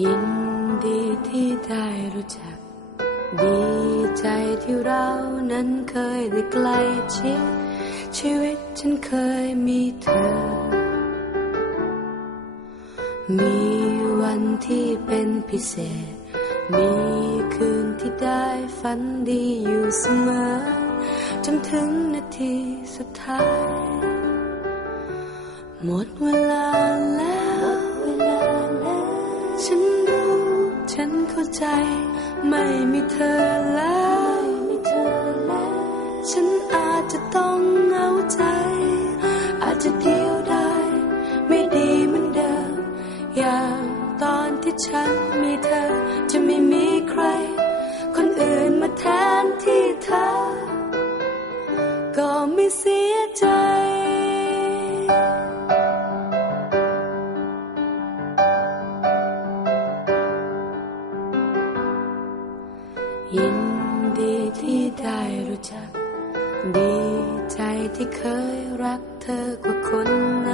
ยินดีที่ได้รู้จัก ดีใจที่เรานั้นเคยได้ใกล้ชิด ชีวิตฉันเคยมีเธอ มีวันที่เป็นพิเศษ มีคืนที่ได้ฝันดีอยู่เสมอ จนถึงนาทีสุดท้าย หมดเวลา ฉันเข้าใจ ไม่มีเธอแล้วฉันอาจจะต้องเหงาใจ อาจจะเดียวได้ไม่ดีเหมือนเดิม อย่างตอนที่ฉันมีเธอ จะไม่มีใคร คนอื่นมาแทนที่เธอ ก็ไม่เสียใจ ได้รู้จัก ดีใจที่เคยรักเธอกว่าคนไหน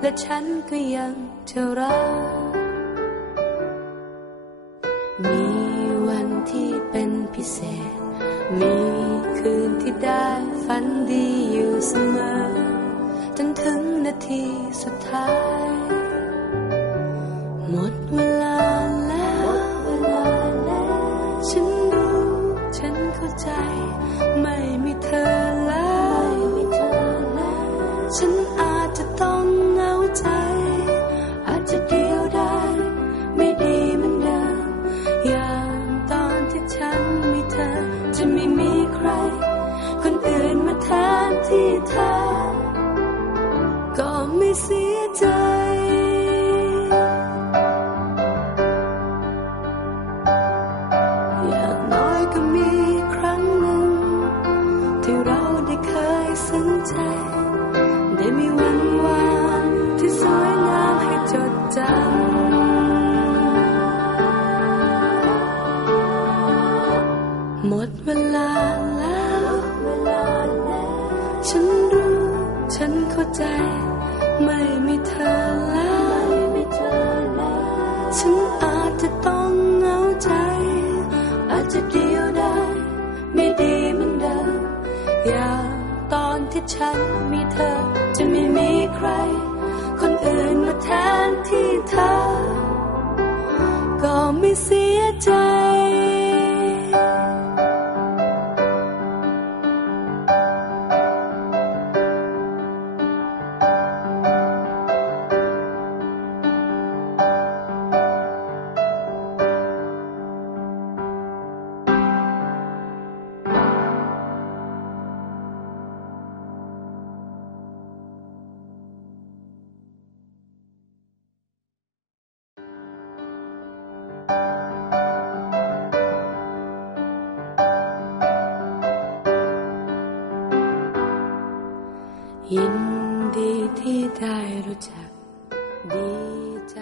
และฉันก็ยังจะรัก มีวันที่เป็นพิเศษ มีคืนที่ได้ฝันดีอยู่เสมอ จนถึงนาทีสุดท้าย หมดเวลา ฉันอาจจะต้องเหงาใจ อาจจะเดียวได้ไม่ดีเหมือนเดิมอย่างตอนที่ฉันมีเธอ จะไม่มีใคร คนอื่นมาแทนที่เธอ ก็ไม่เสียใจอย่างน้อยก็มีครั้งหนึ่งที่เราได้เคยสนใจ มีวันวานที่สวยงามให้จดจำหมดเวลาแล้ว ฉันรู้ ฉันเข้าใจ ไม่มีเธอแล้ว ฉันอาจจะต้องเหงาใจ อาจจะเดียวได้ไม่ดีเหมือนเดิม อย่างตอนที่ฉันมีเธอ ร คนอื่นมาแทนที่เธอ ก็ไม่เสียใจ ยินดีที่ได้รู้จักดีใจ